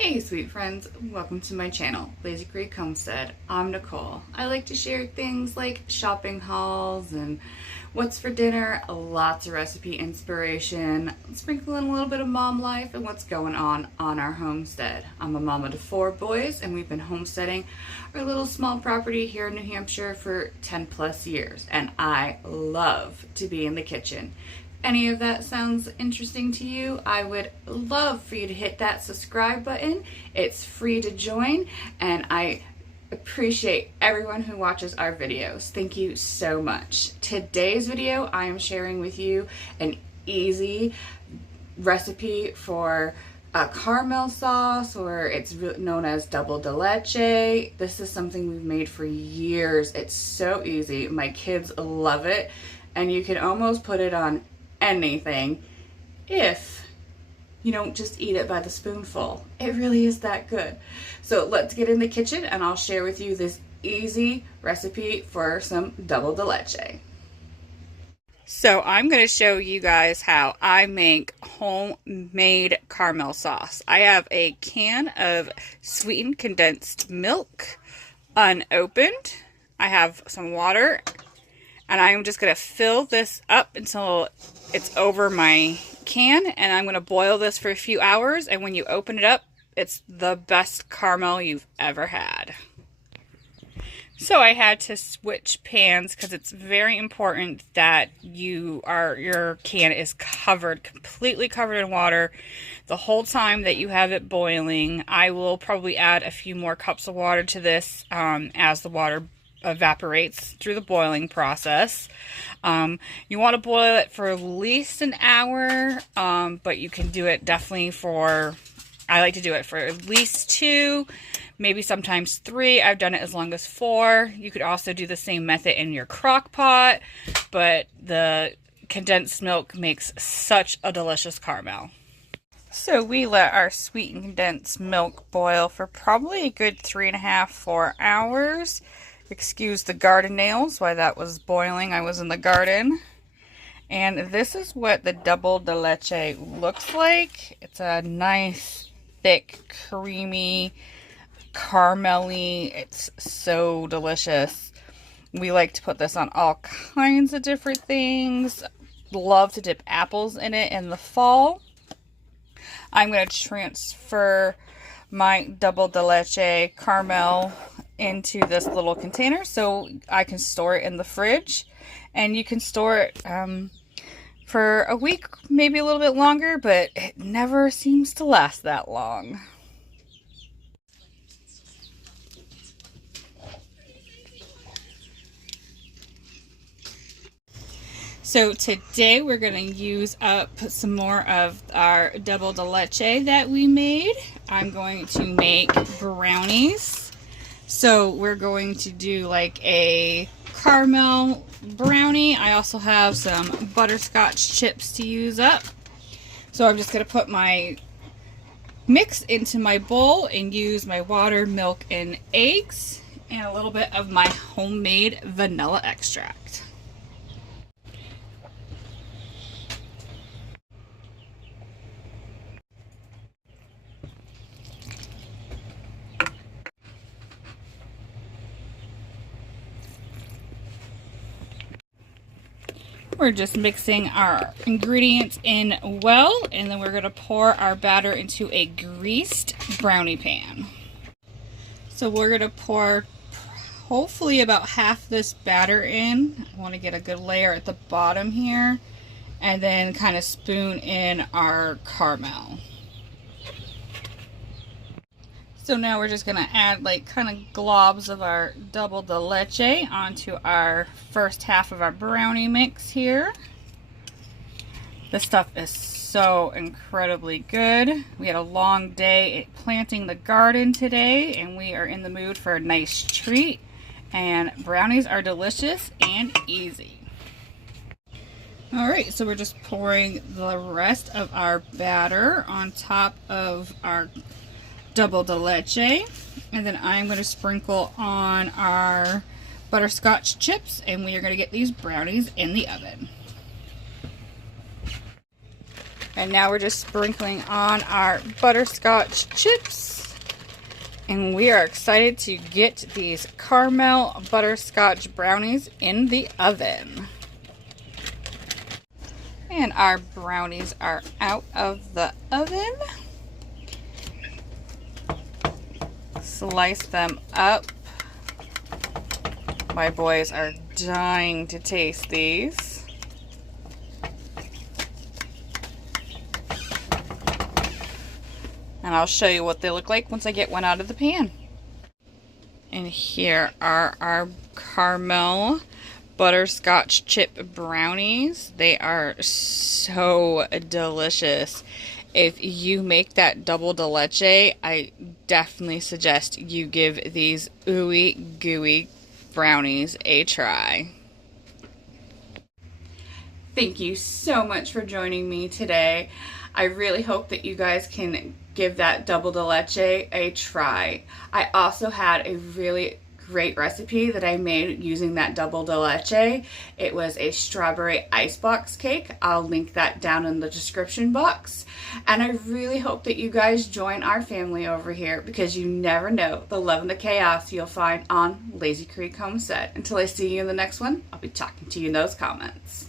Hey sweet friends, welcome to my channel, Lazy Creek Homestead. I'm Nicole. I like to share things like shopping hauls and what's for dinner, lots of recipe inspiration, sprinkle in a little bit of mom life and what's going on our homestead. I'm a mama to 4 boys and we've been homesteading our little small property here in New Hampshire for 10 plus years, and I love to be in the kitchen. Any of that sounds interesting to you, I would love for you to hit that subscribe button. It's free to join, and I appreciate everyone who watches our videos. Thank you so much. Today's video, I am sharing with you an easy recipe for a Carmel sauce, or it's known as double de leche. This is something we've made for years. It's so easy. My kids love it, and you can almost put it on anything if you don't just eat it by the spoonful. It really is that good. So let's get in the kitchen and I'll share with you this easy recipe for some double de leche. So I'm going to show you guys how I make homemade Carmel sauce. I have a can of sweetened condensed milk unopened. I have some water, and I'm just going to fill this up until it's over my can, and I'm going to boil this for a few hours, and when you open it up, it's the best Carmel you've ever had. So I had to switch pans because it's very important that your can is completely covered in water the whole time that you have it boiling. I will probably add a few more cups of water to this as the water evaporates through the boiling process. You want to boil it for at least an hour, but you can do it definitely I like to do it for at least 2, maybe sometimes 3. I've done it as long as 4. You could also do the same method in your crock pot, but the condensed milk makes such a delicious Carmel. So we let our sweetened condensed milk boil for probably a good 3.5–4 hours. Excuse the garden nails while that was boiling. I was in the garden. And this is what the double de leche looks like. It's a nice, thick, creamy, caramely. It's so delicious. We like to put this on all kinds of different things. Love to dip apples in it in the fall. I'm going to transfer my double de leche Carmel into this little container so I can store it in the fridge, and you can store it for a week, maybe a little bit longer, but it never seems to last that long. So today we're going to use up some more of our double de leche that we made. I'm going to make brownies. So we're going to do like a caramel brownie. I also have some butterscotch chips to use up. So I'm just going to put my mix into my bowl and use my water, milk, and eggs, and a little bit of my homemade vanilla extract. We're just mixing our ingredients in well, and then we're going to pour our batter into a greased brownie pan. So we're going to pour hopefully about half this batter in. I want to get a good layer at the bottom here, and then kind of spoon in our caramel. So now we're just going to add like kind of globs of our double de leche onto our first half of our brownie mix here. This stuff is so incredibly good. We had a long day planting the garden today, and we are in the mood for a nice treat. And brownies are delicious and easy. Alright, so we're just pouring the rest of our batter on top of our double de leche, and then I'm going to sprinkle on our butterscotch chips, and we are going to get these brownies in the oven. And now we're just sprinkling on our butterscotch chips. And we are excited to get these caramel butterscotch brownies in the oven. And our brownies are out of the oven. Slice them up. My boys are dying to taste these. And I'll show you what they look like once I get one out of the pan. And here are our caramel butterscotch chip brownies. They are so delicious. If you make that double de leche, I definitely suggest you give these ooey gooey brownies a try. Thank you so much for joining me today. I really hope that you guys can give that double de leche a try. I also had a really great recipe that I made using that double de leche. It was a strawberry icebox cake. I'll link that down in the description box. And I really hope that you guys join our family over here, because you never know the love and the chaos you'll find on Lazy Creek Homestead. Until I see you in the next one, I'll be talking to you in those comments.